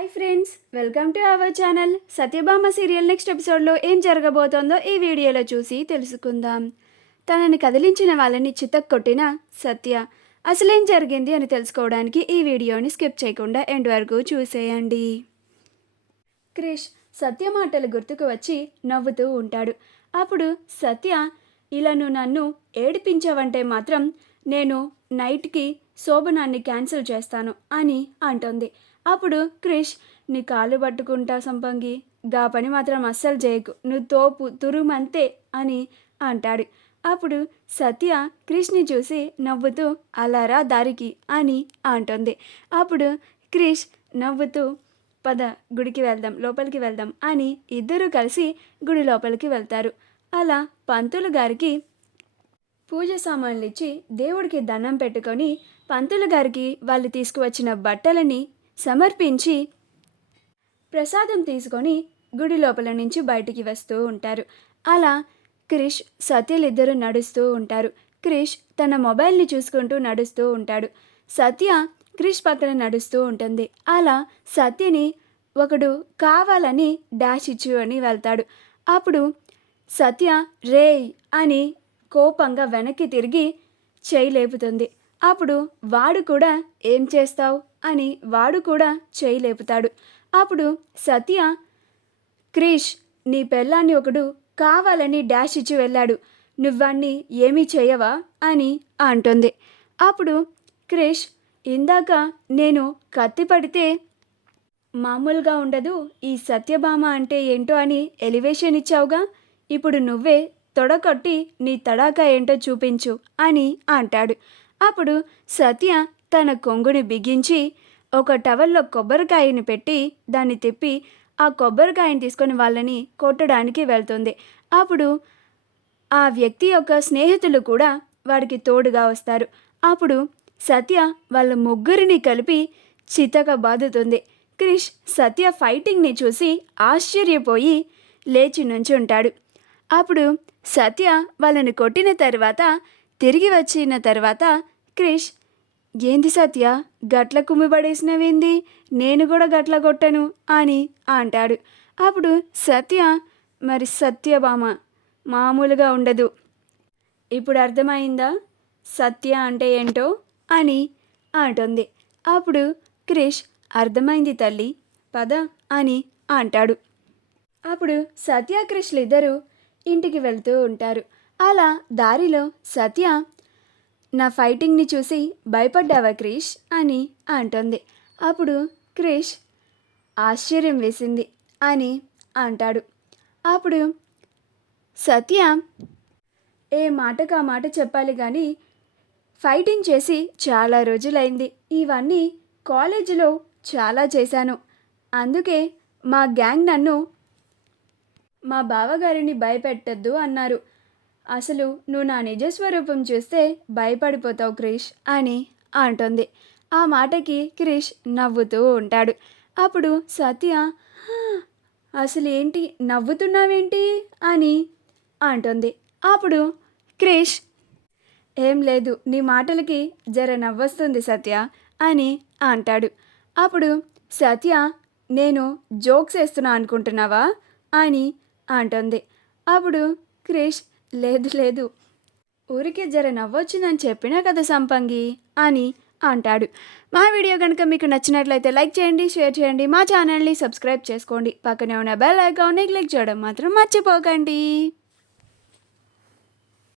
Hi friends, welcome to our channel. Satyabhama serial next ఎపిసోడ్లో ఏం జరగబోతోందో ఈ వీడియోలో చూసి తెలుసుకుందాం. తనని కదిలించిన వాళ్ళని చితక్కొట్టిన సత్య అసలేం జరిగింది అని తెలుసుకోవడానికి ఈ వీడియోని స్కిప్ చేయకుండా ఎండ్ వరకు చూసేయండి. క్రిష్ సత్య మాటలు గుర్తుకు వచ్చి నవ్వుతూ ఉంటాడు. అప్పుడు సత్య, ఇలా నువ్వు నన్ను ఏడిపించావంటే మాత్రం నేను నైట్కి శోభనాన్ని క్యాన్సిల్ చేస్తాను అని అంటుంది. అప్పుడు క్రిష్, నీ కాళ్ళు పట్టుకుంటా సంపంగి, గా పని మాత్రం అస్సలు చేయకు, నువ్వు తోపు తురుమంతే అని అంటాడు. అప్పుడు సత్య క్రిష్ని చూసి నవ్వుతూ అలారా దారికి అని అంటుంది. అప్పుడు క్రిష్ నవ్వుతూ పద గుడికి వెళ్దాం, లోపలికి వెళ్దాం అని ఇద్దరూ కలిసి గుడి లోపలికి వెళ్తారు. అలా పంతులు గారికి పూజ సామాన్లు ఇచ్చి దేవుడికి దండం పెట్టుకొని పంతులు గారికి వాళ్ళు తీసుకువచ్చిన బట్టలని సమర్పించి ప్రసాదం తీసుకొని గుడి లోపల నుంచి బయటికి వస్తూ ఉంటారు. అలా క్రిష్ సత్యలిద్దరూ నడుస్తూ ఉంటారు. క్రిష్ తన మొబైల్ని చూసుకుంటూ నడుస్తూ ఉంటాడు. సత్య క్రిష్ పక్కన నడుస్తూ ఉంటుంది. అలా సత్యని ఒకడు కావాలని డాష్ ఇచ్చు అని వెళ్తాడు. అప్పుడు సత్య రేయ్ అని కోపంగా వెనక్కి తిరిగి చేయి లేపుతుంది. అప్పుడు వాడు కూడా ఏం చేస్తావు అని వాడు కూడా చేయి లేపుతాడు. అప్పుడు సత్య, క్రిష్ నీ పెళ్ళాన్ని ఒకడు కావాలని డాష్ ఇచ్చి వెళ్ళాడు, నువ్వన్నీ ఏమీ చేయవా అని అంటుంది. అప్పుడు క్రిష్, ఇందాక నేను కత్తి పడితే మామూలుగా ఉండదు, ఈ సత్యభామ అంటే ఏంటో అని ఎలివేషన్ ఇచ్చావుగా, ఇప్పుడు నువ్వే తొడకొట్టి నీ తడాకా ఏంటో చూపించు అని అంటాడు. అప్పుడు సత్య తన కొంగుని బిగించి ఒక టవల్లో కొబ్బరికాయని పెట్టి దాన్ని తిప్పి ఆ కొబ్బరికాయని తీసుకొని వాళ్ళని కొట్టడానికి వెళ్తుంది. అప్పుడు ఆ వ్యక్తి యొక్క స్నేహితులు కూడా వాడికి తోడుగా వస్తారు. అప్పుడు సత్య వాళ్ళ ముగ్గురిని కలిపి చితక బాదుతుంది. క్రిష్ సత్య ఫైటింగ్ని చూసి ఆశ్చర్యపోయి లేచి నుంచుంటాడు. అప్పుడు సత్య వాళ్ళని కొట్టిన తర్వాత తిరిగి వచ్చిన తర్వాత క్రిష్, ఏంది సత్య గట్ల కుమ్మిపడేసినవేంది, నేను కూడా గట్ల కొట్టను అని అంటాడు. అప్పుడు సత్య, మరి సత్యభామ మామూలుగా ఉండదు, ఇప్పుడు అర్థమైందా సత్య అంటే ఏంటో అని అంటుంది. అప్పుడు క్రిష్, అర్థమైంది తల్లి, పద అని అంటాడు. అప్పుడు సత్య క్రిష్లు ఇద్దరు ఇంటికి వెళ్తూ ఉంటారు. అలా దారిలో సత్య, నా ఫైటింగ్ని చూసి భయపడ్డావా క్రిష్ అని అంటుంది. అప్పుడు క్రిష్, ఆశ్చర్యం వేసింది అని అంటాడు. అప్పుడు సత్య, ఏ మాటకు ఆ మాట చెప్పాలి కానీ ఫైటింగ్ చేసి చాలా రోజులైంది, ఇవన్నీ కాలేజీలో చాలా చేశాను, అందుకే మా గ్యాంగ్ నన్ను మా బావగారిని భయపెట్టద్దు అన్నారు, అసలు నువ్వు నా నిజస్వరూపం చూస్తే భయపడిపోతావు క్రిష్ అని అంటుంది. ఆ మాటకి క్రిష్ నవ్వుతూ ఉంటాడు. అప్పుడు సత్య, అసలు ఏంటి నవ్వుతున్నావేంటి అని అంటుంది. అప్పుడు క్రిష్, ఏం లేదు, నీ మాటలకి జర నవ్వొస్తుంది సత్య అని అంటాడు. అప్పుడు సత్య, నేను జోక్స్ వేస్తున్నా అనుకుంటున్నావా అని అంటుంది. అప్పుడు క్రిష్, లేదు లేదు, ఊరికే జర నవ్వొచ్చిందని చెప్పినా కదా సంపంగి అని అంటాడు. మా వీడియో కనుక మీకు నచ్చినట్లయితే లైక్ చేయండి, షేర్ చేయండి, మా ఛానల్ని సబ్స్క్రైబ్ చేసుకోండి, పక్కనే ఉన్న బెల్ ఐకాన్ని క్లిక్ చేయడం మాత్రం మర్చిపోకండి.